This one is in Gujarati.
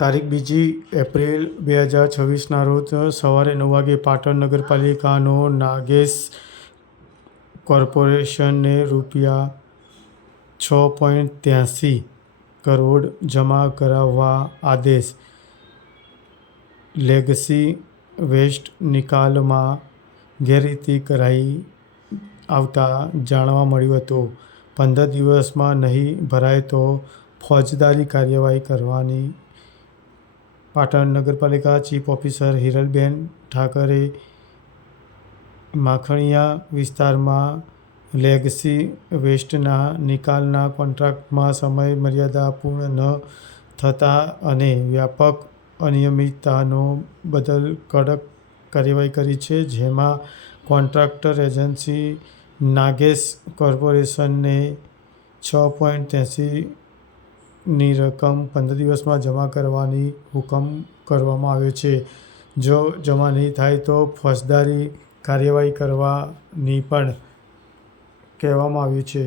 તારીખ 2 એપ્રિલ 2026ના રોજ સવારે 9 વાગે પાટણ નગરપાલિકાનો નાગેશ કોર્પોરેશનને ₹6.83 કરોડ જમા કરાવવા આદેશ. લેગસી વેસ્ટ નિકાલમાં ગેરરીતિ કરાઈ આવતા જાણવા મળ્યું હતું. 15 દિવસમાં નહીં ભરાય તો ફોજદારી કાર્યવાહી કરવાની. પાટણ નગરપાલિકા ચીફ ઓફિસર હિરલબેન ઠાકરે માખણીયા વિસ્તારમાં લેગસી વેસ્ટના નિકાલના કોન્ટ્રાક્ટમાં સમય મર્યાદા પૂર્ણ ન થતાં અને વ્યાપક અનિયમિતતાનો બદલ કડક કાર્યવાહી કરી છે. જેમાં કોન્ટ્રાક્ટર એજન્સી નાગેશ કોર્પોરેશનને ₹6.83 ની રકમ 15 દિવસમાં જમા કરવાની હુકમ કરવામાં આવ્યો છે. જો જમા નહીં થાય તો ફોજદારી કાર્યવાહી કરવાની પણ કહેવામાં આવ્યું છે.